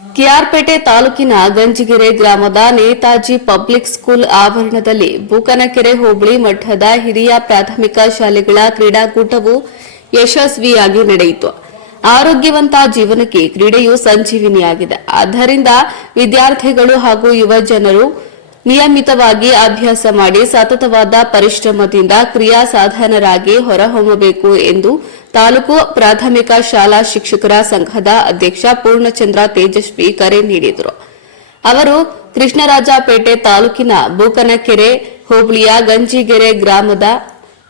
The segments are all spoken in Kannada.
ಕೆಆರ್ಪೇಟೆ ತಾಲೂಕಿನ ಗಂಜಿಗೆರೆ ಗ್ರಾಮದ ನೇತಾಜಿ ಪಬ್ಲಿಕ್ ಸ್ಕೂಲ್ ಆವರಣದಲ್ಲಿ ಬೂಕನಕೆರೆ ಹೋಬಳಿ ಮಟ್ಟದ ಹಿರಿಯ ಪ್ರಾಥಮಿಕ ಶಾಲೆಗಳ ಕ್ರೀಡಾಕೂಟವು ಯಶಸ್ವಿಯಾಗಿ ನಡೆಯಿತು. ಆರೋಗ್ಯವಂತ ಜೀವನಕ್ಕೆ ಕ್ರೀಡೆಯು ಸಂಜೀವಿನಿಯಾಗಿದೆ. ಆದ್ದರಿಂದ ವಿದ್ಯಾರ್ಥಿಗಳು ಹಾಗೂ ಯುವ ಜನರು ನಿಯಮಿತವಾಗಿ ಅಭ್ಯಾಸ ಮಾಡಿ ಸತತವಾದ ಪರಿಶ್ರಮದಿಂದ ಕ್ರಿಯಾ ಸಾಧನರಾಗಿ ಹೊರಹೊಮ್ಮಬೇಕು ಎಂದು ತಾಲೂಕು ಪ್ರಾಥಮಿಕ ಶಾಲಾ ಶಿಕ್ಷಕರ ಸಂಘದ ಅಧ್ಯಕ್ಷ ಪೂರ್ಣಚಂದ್ರ ತೇಜಸ್ವಿ ಕರೆ ನೀಡಿದರು. ಅವರು ಕೃಷ್ಣರಾಜಪೇಟೆ ತಾಲೂಕಿನ ಬೂಕನಕೆರೆ ಹೋಬಳಿಯ ಗಂಜಿಗೆರೆ ಗ್ರಾಮದ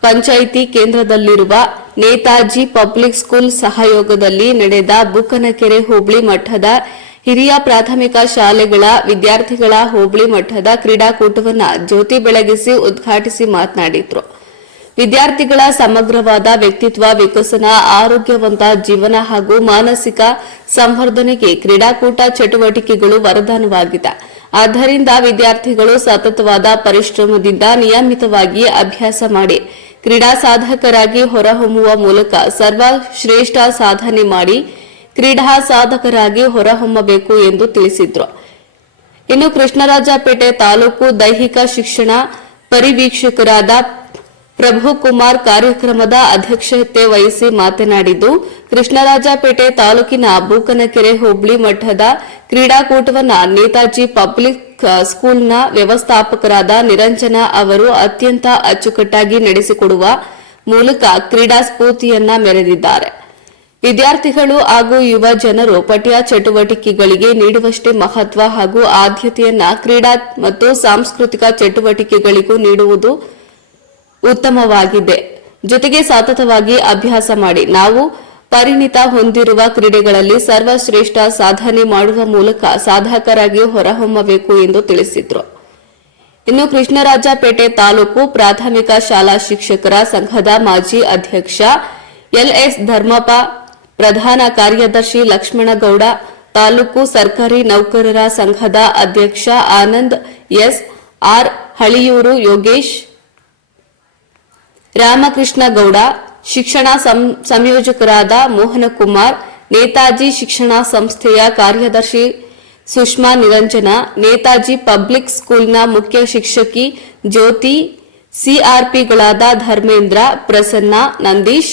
ಪಂಚಾಯಿತಿ ಕೇಂದ್ರದಲ್ಲಿರುವ ನೇತಾಜಿ ಪಬ್ಲಿಕ್ ಸ್ಕೂಲ್ ಸಹಯೋಗದಲ್ಲಿ ನಡೆದ ಬೂಕನಕೆರೆ ಹೋಬಳಿ ಮಟ್ಟದ ಹಿರಿಯ ಪ್ರಾಥಮಿಕ ಶಾಲೆಗಳ ವಿದ್ಯಾರ್ಥಿಗಳ ಹೋಬಳಿ ಮಟ್ಟದ ಕ್ರೀಡಾಕೂಟವನ್ನು ಜ್ಯೋತಿ ಬೆಳಗಿಸಿ ಉದ್ಘಾಟಿಸಿ ಮಾತನಾಡಿದರು. ವಿದ್ಯಾರ್ಥಿಗಳ ಸಮಗ್ರವಾದ ವ್ಯಕ್ತಿತ್ವ ವಿಕಸನ, ಆರೋಗ್ಯವಂತ ಜೀವನ ಹಾಗೂ ಮಾನಸಿಕ ಸಂವರ್ಧನೆಗೆ ಕ್ರೀಡಾಕೂಟ ಚಟುವಟಿಕೆಗಳು ವರದಾನವಾಗಿದೆ. ಆದ್ದರಿಂದ ವಿದ್ಯಾರ್ಥಿಗಳು ಸತತವಾದ ಪರಿಶ್ರಮದಿಂದ ನಿಯಮಿತವಾಗಿ ಅಭ್ಯಾಸ ಮಾಡಿ ಕ್ರೀಡಾ ಸಾಧಕರಾಗಿ ಹೊರಹೊಮ್ಮುವ ಮೂಲಕ ಸರ್ವಶ್ರೇಷ್ಠ ಸಾಧನೆ ಮಾಡಿ ಕ್ರೀಡಾ ಸಾಧಕರಾಗಿ ಹೊರಹೊಮ್ಮಬೇಕು ಎಂದು ತಿಳಿಸಿದರು. ಇನ್ನು ಕೃಷ್ಣರಾಜಪೇಟೆ ತಾಲೂಕು ದೈಹಿಕ ಶಿಕ್ಷಣ ಪರಿವೀಕ್ಷಕರಾದ ಪ್ರಭುಕುಮಾರ್ ಕಾರ್ಯಕ್ರಮದ ಅಧ್ಯಕ್ಷತೆ ವಹಿಸಿ ಮಾತನಾಡಿದ್ದು, ಕೃಷ್ಣರಾಜಪೇಟೆ ತಾಲೂಕಿನ ಬೂಕನಕೆರೆ ಹೋಬಳಿ ಮಟ್ಟದ ಕ್ರೀಡಾಕೂಟವನ್ನು ನೇತಾಜಿ ಪಬ್ಲಿಕ್ ಸ್ಕೂಲ್ನ ವ್ಯವಸ್ಥಾಪಕರಾದ ನಿರಂಜನ ಅವರು ಅತ್ಯಂತ ಅಚ್ಚುಕಟ್ಟಾಗಿ ನಡೆಸಿಕೊಡುವ ಮೂಲಕ ಕ್ರೀಡಾ ಸ್ಫೂರ್ತಿಯನ್ನ ಮೆರೆದಿದ್ದಾರೆ. ವಿದ್ಯಾರ್ಥಿಗಳು ಹಾಗೂ ಯುವ ಜನರು ಪಠ್ಯ ಚಟುವಟಿಕೆಗಳಿಗೆ ನೀಡುವಷ್ಟೇ ಮಹತ್ವ ಹಾಗೂ ಆದ್ಯತೆಯನ್ನ ಕ್ರೀಡಾ ಮತ್ತು ಸಾಂಸ್ಕೃತಿಕ ಚಟುವಟಿಕೆಗಳಿಗೂ ನೀಡುವುದು ಉತ್ತಮವಾಗಿದೆ. ಜೊತೆಗೆ ಸತತವಾಗಿ ಅಭ್ಯಾಸ ಮಾಡಿ ನಾವು ಪರಿಣಿತ ಹೊಂದಿರುವ ಕ್ರೀಡೆಗಳಲ್ಲಿ ಸರ್ವಶ್ರೇಷ್ಠ ಸಾಧನೆ ಮಾಡುವ ಮೂಲಕ ಸಾಧಕರಾಗಿ ಹೊರಹೊಮ್ಮಬೇಕು ಎಂದು ತಿಳಿಸಿದರು. ಇನ್ನು ಕೃಷ್ಣರಾಜಪೇಟೆ ತಾಲೂಕು ಪ್ರಾಥಮಿಕ ಶಾಲಾ ಶಿಕ್ಷಕರ ಸಂಘದ ಮಾಜಿ ಅಧ್ಯಕ್ಷ ಎಲ್ಎಸ್ ಧರ್ಮಪ್ಪ, ಪ್ರಧಾನ ಕಾರ್ಯದರ್ಶಿ ಲಕ್ಷ್ಮಣಗೌಡ, ತಾಲೂಕು ಸರ್ಕಾರಿ ನೌಕರರ ಸಂಘದ ಅಧ್ಯಕ್ಷ ಆನಂದ್ ಎಸ್, ಆರ್ ಹಳಿಯೂರು ಯೋಗೇಶ್, ರಾಮಕೃಷ್ಣ ಗೌಡ, ಶಿಕ್ಷಣ ಸಂಯೋಜಕರಾದ ಮೋಹನಕುಮಾರ್, ನೇತಾಜಿ ಶಿಕ್ಷಣ ಸಂಸ್ಥೆಯ ಕಾರ್ಯದರ್ಶಿ ಸುಷ್ಮಾ ನಿರಂಜನ, ನೇತಾಜಿ ಪಬ್ಲಿಕ್ ಸ್ಕೂಲ್ನ ಮುಖ್ಯ ಶಿಕ್ಷಕಿ ಜ್ಯೋತಿ, ಸಿಆರ್ಪಿಗಳಾದ ಧರ್ಮೇಂದ್ರ, ಪ್ರಸನ್ನ, ನಂದೀಶ್,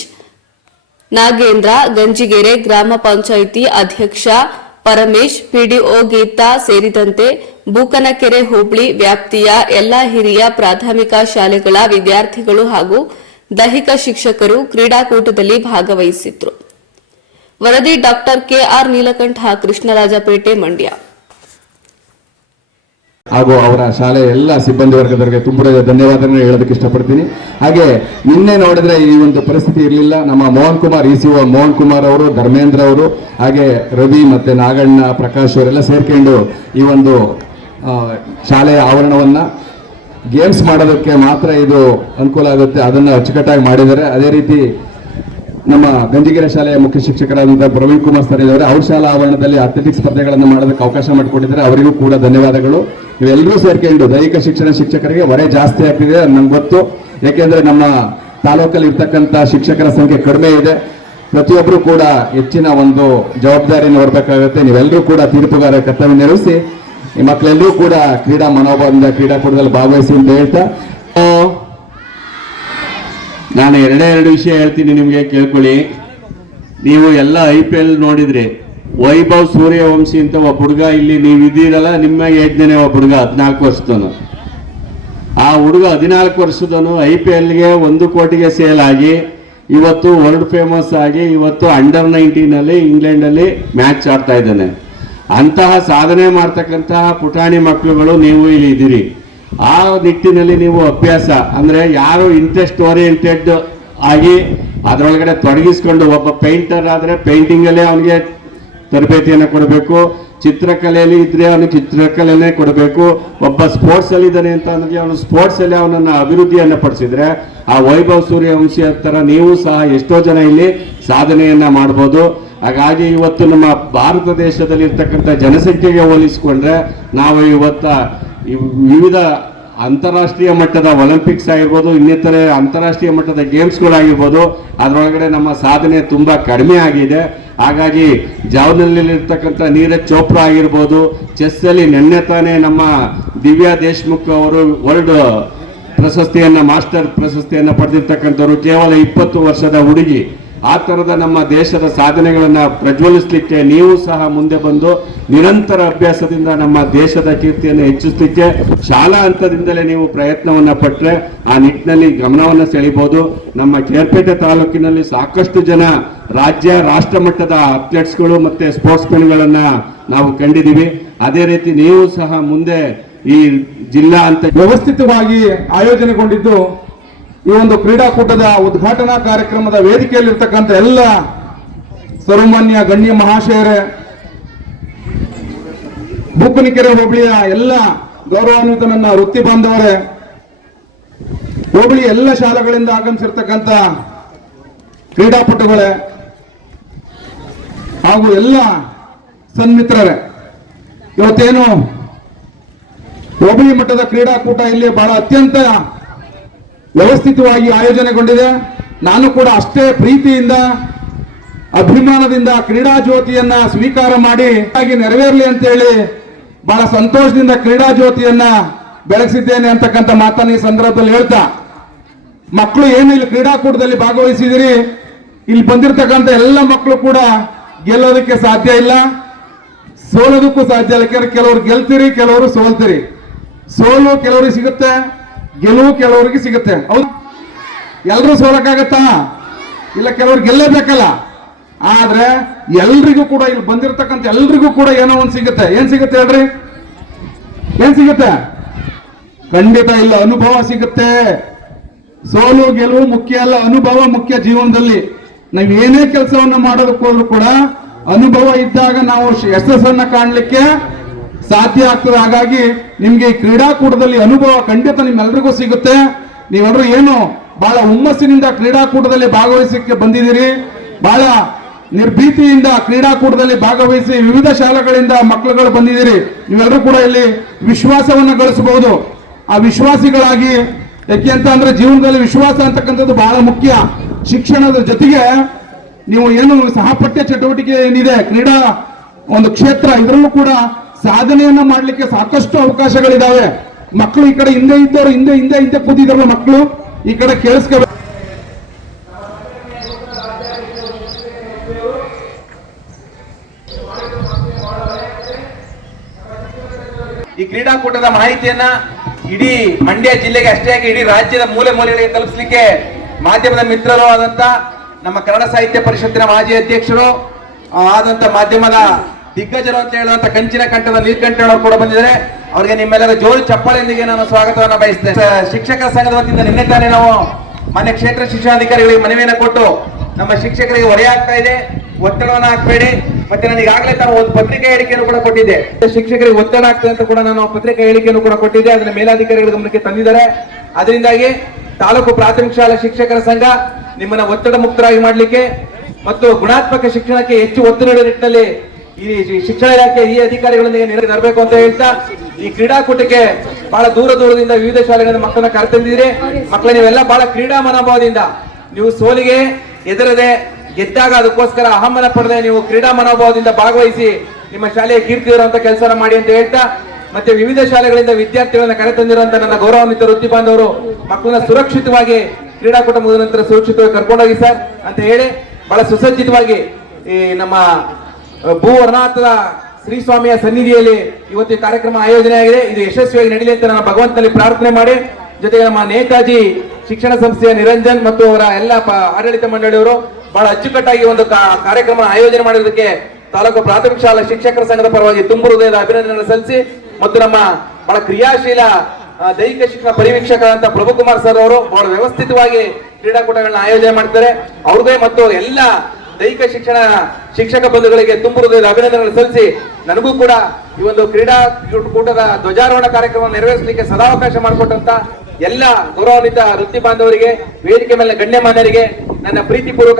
ನಾಗೇಂದ್ರ, ಗಂಜಿಗೆರೆ ಗ್ರಾಮ ಪಂಚಾಯಿತಿ ಅಧ್ಯಕ್ಷ ಪರಮೇಶ್, ಪಿಡಿಒ ಗೀತಾ ಸೇರಿದಂತೆ ಬೂಕನಕೆರೆ ಹೋಬಳಿ ವ್ಯಾಪ್ತಿಯ ಎಲ್ಲಾ ಹಿರಿಯ ಪ್ರಾಥಮಿಕ ಶಾಲೆಗಳ ವಿದ್ಯಾರ್ಥಿಗಳು ಹಾಗೂ ದೈಹಿಕ ಶಿಕ್ಷಕರು ಕ್ರೀಡಾಕೂಟದಲ್ಲಿ ಭಾಗವಹಿಸಿದ್ರು. ವರದಿ ಡಾಕ್ಟರ್ ಕೆಆರ್ ನೀಲಕಂಠ, ಕೃಷ್ಣರಾಜಪೇಟೆ, ಮಂಡ್ಯ. ಹಾಗೂ ಅವರ ಶಾಲೆಯ ಎಲ್ಲ ಸಿಬ್ಬಂದಿ ವರ್ಗದವರಿಗೆ ತುಂಬ ಧನ್ಯವಾದಗಳನ್ನು ಹೇಳೋದಕ್ಕೆ ಇಷ್ಟಪಡ್ತೀನಿ. ಹಾಗೆ ನಿನ್ನೆ ನೋಡಿದ್ರೆ ಈ ಒಂದು ಪರಿಸ್ಥಿತಿ ಇರಲಿಲ್ಲ. ನಮ್ಮ ಮೋಹನ್ ಕುಮಾರ್, ಇಸಿಒ ಮೋಹನ್ ಕುಮಾರ್ ಅವರು, ಧರ್ಮೇಂದ್ರ ಅವರು, ಹಾಗೆ ರವಿ ಮತ್ತೆ ನಾಗಣ್ಣ, ಪ್ರಕಾಶ್ ಅವರೆಲ್ಲ ಸೇರ್ಕೊಂಡು ಈ ಒಂದು ಶಾಲೆಯ ಆವರಣವನ್ನ ಗೇಮ್ಸ್ ಮಾಡೋದಕ್ಕೆ ಮಾತ್ರ ಇದು ಅನುಕೂಲ ಆಗುತ್ತೆ, ಅದನ್ನು ಅಚ್ಚುಕಟ್ಟಾಗಿ ಮಾಡಿದ್ದಾರೆ. ಅದೇ ರೀತಿ ನಮ್ಮ ಗಂಜಿಗೆರೆ ಶಾಲೆಯ ಮುಖ್ಯ ಶಿಕ್ಷಕರಾದಂತಹ ಪ್ರವೀಣ್ ಕುಮಾರ್ ಸರ್ ಇದ್ದಾರೆ, ಅವ್ರ ಶಾಲಾ ಆವರಣದಲ್ಲಿ ಅಥ್ಲೆಟಿಕ್ಸ್ ಸ್ಪರ್ಧೆಗಳನ್ನು ಮಾಡೋದಕ್ಕೆ ಅವಕಾಶ ಮಾಡಿಕೊಟ್ಟಿದ್ದಾರೆ. ಅವರಿಗೂ ಕೂಡ ಧನ್ಯವಾದಗಳು. ಇವೆಲ್ಲರೂ ಸೇರ್ಕೊಂಡು ದೈಹಿಕ ಶಿಕ್ಷಣ ಶಿಕ್ಷಕರಿಗೆ ಹೊರೆ ಜಾಸ್ತಿ ಆಗ್ತಿದೆ ನಮ್ಗೆ ಗೊತ್ತು. ಯಾಕೆಂದ್ರೆ ನಮ್ಮ ತಾಲೂಕಲ್ಲಿ ಇರ್ತಕ್ಕಂಥ ಶಿಕ್ಷಕರ ಸಂಖ್ಯೆ ಕಡಿಮೆ ಇದೆ. ಪ್ರತಿಯೊಬ್ಬರು ಕೂಡ ಹೆಚ್ಚಿನ ಒಂದು ಜವಾಬ್ದಾರಿಯನ್ನು ಹೊರಬೇಕಾಗುತ್ತೆ. ನೀವೆಲ್ಲರೂ ಕೂಡ ತೀರ್ಪುಗಾರ ಕರ್ತವ್ಯ ನಿರ್ವಹಿಸಿ ಈ ಮಕ್ಕಳೆಲ್ಲರೂ ಕೂಡ ಕ್ರೀಡಾ ಮನೋಭಾವದಿಂದ ಕ್ರೀಡಾಕೂಟದಲ್ಲಿ ಭಾಗವಹಿಸಿ ಅಂತ ಹೇಳ್ತಾ ನಾನು ಎರಡು ವಿಷಯ ಹೇಳ್ತೀನಿ, ನಿಮಗೆ ಕೇಳ್ಕೊಳ್ಳಿ. ನೀವು ಎಲ್ಲ IPL ನೋಡಿದ್ರಿ. ವೈಭವ್ ಸೂರ್ಯವಂಶಿ ಅಂತ ಒಬ್ಬ ಹುಡುಗ, ಇಲ್ಲಿ ನೀವು ಇದ್ದೀರಲ್ಲ, ನಿಮ್ಮ ಏಜ್ನೇ ಒಬ್ಬ ಹುಡುಗ 14 ವರ್ಷದವನು. ಆ ಹುಡುಗ 14 ವರ್ಷದವನು IPLಗೆ 1 ಕೋಟಿಗೆ ಸೇಲ್ ಆಗಿ ಇವತ್ತು ವರ್ಲ್ಡ್ ಫೇಮಸ್ ಆಗಿ ಇವತ್ತು ಅಂಡರ್ 19 ಇಂಗ್ಲೆಂಡಲ್ಲಿ ಮ್ಯಾಚ್ ಆಡ್ತಾ ಇದ್ದಾನೆ. ಅಂತಹ ಸಾಧನೆ ಮಾಡ್ತಕ್ಕಂತಹ ಪುಟಾಣಿ ಮಕ್ಕಳುಗಳು ನೀವು ಇಲ್ಲಿ ಇದ್ದೀರಿ. ಆ ನಿಟ್ಟಿನಲ್ಲಿ ನೀವು ಅಭ್ಯಾಸ ಅಂದ್ರೆ ಯಾರು ಇಂಟ್ರೆಸ್ಟ್ ಓರಿಯೆಂಟೆಡ್ ಆಗಿ ಅದರೊಳಗಡೆ ತೊಡಗಿಸ್ಕೊಂಡು, ಒಬ್ಬ ಪೇಂಟರ್ ಆದರೆ ಪೇಂಟಿಂಗಲ್ಲೇ ಅವನಿಗೆ ತರಬೇತಿಯನ್ನು ಕೊಡಬೇಕು, ಚಿತ್ರಕಲೆಯಲ್ಲಿ ಇದ್ರೆ ಅವನಿಗೆ ಚಿತ್ರಕಲೆನೇ ಕೊಡಬೇಕು, ಒಬ್ಬ ಸ್ಪೋರ್ಟ್ಸ್ ಅಲ್ಲಿ ಇದ್ದಾನೆ ಅಂತ ಅಂದ್ರೆ ಅವನು ಸ್ಪೋರ್ಟ್ಸ್ ಅಲ್ಲಿ ಅವನನ್ನ ಅಭಿವೃದ್ಧಿಯನ್ನ ಪಡಿಸಿದ್ರೆ ಆ ವೈಭವ್ ಸೂರ್ಯವಂಶಿ ತರ ನೀವು ಸಹ ಎಷ್ಟೋ ಜನ ಇಲ್ಲಿ ಸಾಧನೆಯನ್ನ ಮಾಡ್ಬೋದು. ಹಾಗಾಗಿ ಇವತ್ತು ನಮ್ಮ ಭಾರತ ದೇಶದಲ್ಲಿ ಇರ್ತಕ್ಕಂಥ ಜನಸಂಖ್ಯೆಗೆ ಹೋಲಿಸಿಕೊಂಡ್ರೆ ನಾವು ಇವತ್ತ ವಿವಿಧ ಅಂತಾರಾಷ್ಟ್ರೀಯ ಮಟ್ಟದ ಒಲಿಂಪಿಕ್ಸ್ ಆಗಿರ್ಬೋದು, ಇನ್ನಿತರೆ ಅಂತಾರಾಷ್ಟ್ರೀಯ ಮಟ್ಟದ ಗೇಮ್ಸ್ಗಳಾಗಿರ್ಬೋದು, ಅದರೊಳಗಡೆ ನಮ್ಮ ಸಾಧನೆ ತುಂಬಾ ಕಡಿಮೆ ಆಗಿದೆ. ಹಾಗಾಗಿ ಜಾವ್ಲಿನಲ್ಲಿರ್ತಕ್ಕಂಥ ನೀರಜ್ ಚೋಪ್ರಾ ಆಗಿರ್ಬೋದು, ಚೆಸ್ ಅಲ್ಲಿ ನಿನ್ನೆ ತಾನೇ ನಮ್ಮ ದಿವ್ಯಾ ದೇಶ್ಮುಖ್ ಅವರು ವರ್ಲ್ಡ್ ಪ್ರಶಸ್ತಿಯನ್ನ, ಮಾಸ್ಟರ್ ಪ್ರಶಸ್ತಿಯನ್ನ ಪಡೆದಿರ್ತಕ್ಕಂಥವ್ರು, ಕೇವಲ 20 ವರ್ಷದ ಹುಡುಗಿ. ಆ ತರದ ನಮ್ಮ ದೇಶದ ಸಾಧನೆಗಳನ್ನ ಪ್ರಜ್ವಲಿಸಲಿಕ್ಕೆ ನೀವು ಸಹ ಮುಂದೆ ಬಂದು ನಿರಂತರ ಅಭ್ಯಾಸದಿಂದ ನಮ್ಮ ದೇಶದ ಕೀರ್ತಿಯನ್ನು ಹೆಚ್ಚಿಸಲಿಕ್ಕೆ ಶಾಲಾ ಹಂತದಿಂದಲೇ ನೀವು ಪ್ರಯತ್ನವನ್ನ ಪಟ್ಟರೆ ಆ ನಿಟ್ಟಿನಲ್ಲಿ ಗಮನವನ್ನು ಸೆಳೆಯಬಹುದು. ನಮ್ಮ ಕೇರ್ಪೇಟೆ ತಾಲೂಕಿನಲ್ಲಿ ಸಾಕಷ್ಟು ಜನ ರಾಜ್ಯ ರಾಷ್ಟ್ರ ಮಟ್ಟದ ಅಥ್ಲೆಟ್ಸ್ಗಳು ಮತ್ತೆ ಸ್ಪೋರ್ಟ್ಸ್ ಮೆನ್ಗಳನ್ನ ನಾವು ಕಂಡಿದ್ದೀವಿ. ಅದೇ ರೀತಿ ನೀವು ಸಹ ಮುಂದೆ ಈ ಜಿಲ್ಲಾ ಅಂತ ವ್ಯವಸ್ಥಿತವಾಗಿ ಆಯೋಜನೆಗೊಂಡಿದ್ದು ಈ ಒಂದು ಕ್ರೀಡಾಕೂಟದ ಉದ್ಘಾಟನಾ ಕಾರ್ಯಕ್ರಮದ ವೇದಿಕೆಯಲ್ಲಿರ್ತಕ್ಕಂಥ ಎಲ್ಲ ಸರ್ವಮಾನ್ಯ ಗಣ್ಯ ಮಹಾಶಯರೇ, ಬೂಕನಕೆರೆ ಹೋಬಳಿಯ ಎಲ್ಲ ಗೌರವಾನ್ವಿತ ನನ್ನ ವೃತ್ತಿ ಬಾಂಧವರೇ, ಹೋಬಳಿ ಎಲ್ಲ ಶಾಲೆಗಳಿಂದ ಆಗಮಿಸಿರ್ತಕ್ಕಂಥ ಕ್ರೀಡಾಪಟುಗಳೇ ಹಾಗೂ ಎಲ್ಲ ಸನ್ಮಿತ್ರರೇ, ಇವತ್ತೇನು ಹೋಬಳಿ ಮಟ್ಟದ ಕ್ರೀಡಾಕೂಟ ಇಲ್ಲಿ ಬಹಳ ಅತ್ಯಂತ ವ್ಯವಸ್ಥಿತವಾಗಿ ಆಯೋಜನೆಗೊಂಡಿದೆ. ನಾನು ಕೂಡ ಅಷ್ಟೇ ಪ್ರೀತಿಯಿಂದ ಅಭಿಮಾನದಿಂದ ಕ್ರೀಡಾ ಜ್ಯೋತಿಯನ್ನ ಸ್ವೀಕಾರ ಮಾಡಿ ನೆರವೇರಲಿ ಅಂತ ಹೇಳಿ ಬಹಳ ಸಂತೋಷದಿಂದ ಕ್ರೀಡಾ ಜ್ಯೋತಿಯನ್ನ ಬೆಳಗಿಸಿದ್ದೇನೆ ಅಂತಕ್ಕಂಥ ಮಾತನ್ನ ಈ ಸಂದರ್ಭದಲ್ಲಿ ಹೇಳ್ತಾ, ಮಕ್ಕಳು ಏನು ಇಲ್ಲಿ ಕ್ರೀಡಾಕೂಟದಲ್ಲಿ ಭಾಗವಹಿಸಿದಿರಿ, ಇಲ್ಲಿ ಬಂದಿರತಕ್ಕಂಥ ಎಲ್ಲ ಮಕ್ಕಳು ಕೂಡ ಗೆಲ್ಲೋದಕ್ಕೆ ಸಾಧ್ಯ ಇಲ್ಲ, ಸೋಲೋದಕ್ಕೂ ಸಾಧ್ಯ ಇಲ್ಲ. ಕೆಲವರು ಗೆಲ್ತೀರಿ, ಕೆಲವರು ಸೋಲ್ತೀರಿ. ಸೋಲು ಕೆಲವರಿಗೆ ಸಿಗುತ್ತೆ, ಗೆಲುವು ಕೆಲವರಿಗೆ ಸಿಗುತ್ತೆ. ಹೌದು, ಎಲ್ಲರೂ ಸೋಲಕ್ಕಾಗತ್ತಾ? ಇಲ್ಲ, ಕೆಲವರು ಗೆಲ್ಲೇಬೇಕಲ್ಲ. ಆದ್ರೆ ಎಲ್ರಿಗೂ ಕೂಡ ಇಲ್ಲಿ ಬಂದಿರತಕ್ಕಂಥ ಎಲ್ರಿಗೂ ಕೂಡ ಏನೋ ಒಂದು ಸಿಗುತ್ತೆ. ಏನ್ ಸಿಗುತ್ತೆ ಹೇಳ್ರಿ? ಏನ್ ಸಿಗುತ್ತೆ? ಖಂಡಿತ ಇಲ್ಲ, ಅನುಭವ ಸಿಗುತ್ತೆ. ಸೋಲು ಗೆಲುವು ಮುಖ್ಯ ಅಲ್ಲ, ಅನುಭವ ಮುಖ್ಯ ಜೀವನದಲ್ಲಿ. ನಾವು ಏನೇ ಕೆಲಸವನ್ನ ಮಾಡೋದಕ್ಕೆ ಹೋದ್ರು ಕೂಡ ಅನುಭವ ಇದ್ದಾಗ ನಾವು ಯಶಸ್ಸನ್ನ ಕಾಣಲಿಕ್ಕೆ ಸಾಧ್ಯ ಆಗ್ತದೆ. ಹಾಗಾಗಿ ನಿಮ್ಗೆ ಈ ಕ್ರೀಡಾಕೂಟದಲ್ಲಿ ಅನುಭವ ಖಂಡಿತ ನಿಮ್ಮೆಲ್ರಿಗೂ ಸಿಗುತ್ತೆ. ನೀವೆಲ್ಲರೂ ಏನು ಬಹಳ ಹುಮ್ಮಸ್ಸಿನಿಂದ ಕ್ರೀಡಾಕೂಟದಲ್ಲಿ ಭಾಗವಹಿಸಕ್ಕೆ ಬಂದಿದ್ದೀರಿ, ಬಹಳ ನಿರ್ಭೀತಿಯಿಂದ ಕ್ರೀಡಾಕೂಟದಲ್ಲಿ ಭಾಗವಹಿಸಿ ವಿವಿಧ ಶಾಲೆಗಳಿಂದ ಮಕ್ಕಳುಗಳು ಬಂದಿದ್ದೀರಿ. ನೀವೆಲ್ಲರೂ ಕೂಡ ಇಲ್ಲಿ ವಿಶ್ವಾಸವನ್ನ ಗಳಿಸಬಹುದು. ಆ ವಿಶ್ವಾಸಿಗಳಾಗಿ, ಯಾಕೆ ಅಂತ ಅಂದ್ರೆ ಜೀವನದಲ್ಲಿ ವಿಶ್ವಾಸ ಅಂತಕ್ಕಂಥದ್ದು ಬಹಳ ಮುಖ್ಯ. ಶಿಕ್ಷಣದ ಜೊತೆಗೆ ನೀವು ಏನು ಸಹಪಠ್ಯ ಚಟುವಟಿಕೆ ಏನಿದೆ, ಕ್ರೀಡಾ ಒಂದು ಕ್ಷೇತ್ರ, ಇದರಲ್ಲೂ ಕೂಡ ಸಾಧನೆಯನ್ನ ಮಾಡಲಿಕ್ಕೆ ಸಾಕಷ್ಟು ಅವಕಾಶಗಳಿದಾವೆ. ಮಕ್ಕಳು ಈ ಕಡೆ ಹಿಂದೆ ಇದ್ದವರು ಹಿಂದೆ ಕೂತಿದಾರಲ್ಲ ಮಕ್ಕಳು, ಈ ಕಡೆ ಕೇಳಿಸ್ಕೋಬೇಕು. ಈ ಕ್ರೀಡಾಕೂಟದ ಮಾಹಿತಿಯನ್ನ ಇಡೀ ಮಂಡ್ಯ ಜಿಲ್ಲೆಗೆ ಅಷ್ಟೇ ಆಗಿ ಇಡೀ ರಾಜ್ಯದ ಮೂಲೆ ಮೂಲೆಗಳಿಗೆ ತಲುಪಿಸಲಿಕ್ಕೆ ಮಾಧ್ಯಮದ ಮಿತ್ರರು ಆದಂತ ನಮ್ಮ ಕನ್ನಡ ಸಾಹಿತ್ಯ ಪರಿಷತ್ತಿನ ಮಾಜಿ ಅಧ್ಯಕ್ಷರು ಆದಂತ ಮಾಧ್ಯಮದ ದಿಗ್ಗಜರು ಅಂತ ಹೇಳುವಂತ ಕಂಚಿನ ಕಂಠದ ನೀಲಕಂಠನವರು ಕೂಡ ಬಂದಿದ್ದಾರೆ. ಅವರಿಗೆ ನಿಮ್ಮೆಲ್ಲರ ಜೋರು ಚಪ್ಪಾಳೆಯೊಂದಿಗೆ ನಾನು ಸ್ವಾಗತವನ್ನು ಬಯಸ್ತೇನೆ. ಶಿಕ್ಷಕರ ಸಂಘದ ವತಿಯಿಂದ ನಿನ್ನೆ ತಾನೇ ನಾವು ಮಾನ್ಯ ಕ್ಷೇತ್ರ ಶಿಕ್ಷಣಾಧಿಕಾರಿಗಳಿಗೆ ಮನವಿಯನ್ನು ಕೊಟ್ಟು ನಮ್ಮ ಶಿಕ್ಷಕರಿಗೆ ಹೊರೆ ಆಗ್ತಾ ಇದೆ, ಒತ್ತಡವನ್ನು ಹಾಕಬೇಡಿ. ಮತ್ತೆ ನಾನು ಈಗಾಗಲೇ ತಾನು ಒಂದು ಪತ್ರಿಕಾ ಹೇಳಿಕೆಯನ್ನು ಕೂಡ ಕೊಟ್ಟಿದ್ದೆ, ಶಿಕ್ಷಕರಿಗೆ ಒತ್ತಡ ಆಗ್ತದೆ ಅಂತ ಕೂಡ ನಾನು ಪತ್ರಿಕಾ ಹೇಳಿಕೆಯನ್ನು ಕೂಡ ಕೊಟ್ಟಿದ್ದೆ. ಅದನ್ನ ಮೇಲಾಧಿಕಾರಿಗಳ ಗಮನಕ್ಕೆ ತಂದಿದ್ದಾರೆ. ಅದರಿಂದಾಗಿ ತಾಲೂಕು ಪ್ರಾಥಮಿಕ ಶಾಲಾ ಶಿಕ್ಷಕರ ಸಂಘ ನಿಮ್ಮನ್ನ ಒತ್ತಡ ಮುಕ್ತರಾಗಿ ಮಾಡಲಿಕ್ಕೆ ಮತ್ತು ಗುಣಾತ್ಮಕ ಶಿಕ್ಷಣಕ್ಕೆ ಹೆಚ್ಚು ಒತ್ತು ನೀಡುವ ನಿಟ್ಟಿನಲ್ಲಿ ಈ ಶಿಕ್ಷಣ ಇಲಾಖೆ ಈ ಅಧಿಕಾರಿಗಳೊಂದಿಗೆ ನೆರವೇರಬೇಕು ಅಂತ ಹೇಳ್ತಾ, ಈ ಕ್ರೀಡಾಕೂಟಕ್ಕೆ ಬಹಳ ದೂರದಿಂದ ವಿವಿಧ ಶಾಲೆಗಳಿಂದ ಮಕ್ಕಳನ್ನ ಕರೆತಂದಿದ್ದೀರಿ. ಮಕ್ಕಳ ನೀವೆಲ್ಲ ಬಹಳ ಕ್ರೀಡಾ ಮನೋಭಾವದಿಂದ, ನೀವು ಸೋಲಿಗೆ ಎದುರದೆ ಗೆದ್ದಾಗ ಅದಕ್ಕೋಸ್ಕರ ಅಹಮ್ಮನ ಪಡೆದೆ ನೀವು ಕ್ರೀಡಾ ಮನೋಭಾವದಿಂದ ಭಾಗವಹಿಸಿ ನಿಮ್ಮ ಶಾಲೆಯ ಕೀರ್ತಿ ಇರುವಂತ ಕೆಲಸ ಮಾಡಿ ಅಂತ ಹೇಳ್ತಾ, ಮತ್ತೆ ವಿವಿಧ ಶಾಲೆಗಳಿಂದ ವಿದ್ಯಾರ್ಥಿಗಳನ್ನ ಕರೆತಂದಿರುವಂತ ನನ್ನ ಗೌರವಾನ್ವಿತ ವೃತ್ತಿ ಬಾಂಧವರು ಮಕ್ಕಳನ್ನ ಸುರಕ್ಷಿತವಾಗಿ ಕ್ರೀಡಾಕೂಟ ಮುಗಿದ ನಂತರ ಸುರಕ್ಷಿತವಾಗಿ ಕರ್ಕೊಂಡೋಗಿ ಸರ್ ಅಂತ ಹೇಳಿ ಬಹಳ ಸುಸಜ್ಜಿತವಾಗಿ ಈ ನಮ್ಮ ಭೂ ವರ್ಣಾಥದ ಶ್ರೀ ಸ್ವಾಮಿಯ ಸನ್ನಿಧಿಯಲ್ಲಿ ಇವತ್ತು ಈ ಕಾರ್ಯಕ್ರಮ ಆಯೋಜನೆ ಆಗಿದೆ. ಇದು ಯಶಸ್ವಿಯಾಗಿ ನಡೀಲಿ ಅಂತ ನಾನು ಭಗವಂತನಲ್ಲಿ ಪ್ರಾರ್ಥನೆ ಮಾಡಿ, ಜೊತೆಗೆ ನಮ್ಮ ನೇತಾಜಿ ಶಿಕ್ಷಣ ಸಂಸ್ಥೆಯ ನಿರಂಜನ್ ಮತ್ತು ಅವರ ಎಲ್ಲ ಆಡಳಿತ ಮಂಡಳಿಯವರು ಬಹಳ ಅಚ್ಚುಕಟ್ಟಾಗಿ ಒಂದು ಕಾರ್ಯಕ್ರಮ ಆಯೋಜನೆ ಮಾಡಿರೋದಕ್ಕೆ ತಾಲೂಕು ಪ್ರಾಥಮಿಕ ಶಾಲಾ ಶಿಕ್ಷಕರ ಸಂಘದ ಪರವಾಗಿ ತುಂಬು ಹೃದಯದ ಅಭಿನಂದನೆ ಸಲ್ಲಿಸಿ, ಮತ್ತು ನಮ್ಮ ಬಹಳ ಕ್ರಿಯಾಶೀಲ ದೈಹಿಕ ಶಿಕ್ಷಣ ಪರಿವೀಕ್ಷಕರಂತ ಪ್ರಭುಕುಮಾರ್ ಸರ್ ಅವರು ಬಹಳ ವ್ಯವಸ್ಥಿತವಾಗಿ ಕ್ರೀಡಾಕೂಟಗಳನ್ನ ಆಯೋಜನೆ ಮಾಡ್ತಾರೆ. ಅವ್ರದೇ ಮತ್ತು ಎಲ್ಲ ದೈಹಿಕ ಶಿಕ್ಷಣ ಶಿಕ್ಷಕ ಬಂಧುಗಳಿಗೆ ತುಂಬು ಹೃದಯದ ಅಭಿನಂದನೆಗಳು ಸಲ್ಲಿಸಿ, ನನಗೂ ಕೂಡ ಈ ಒಂದು ಕ್ರೀಡಾಕೂಟದ ಧ್ವಜಾರೋಹಣ ಕಾರ್ಯಕ್ರಮ ನೆರವೇರಿಸಲಿಕ್ಕೆ ಸದಾವಕಾಶ ಮಾಡಿಕೊಟ್ಟಂತ ಎಲ್ಲ ಗೌರವಾನ್ವಿತ ವೃತ್ತಿ ಬಾಂಧವರಿಗೆ, ವೇದಿಕೆ ಮೇಲೆ ಗಣ್ಯಮಾನ್ಯರಿಗೆ ನನ್ನ ಪ್ರೀತಿಪೂರ್ವಕ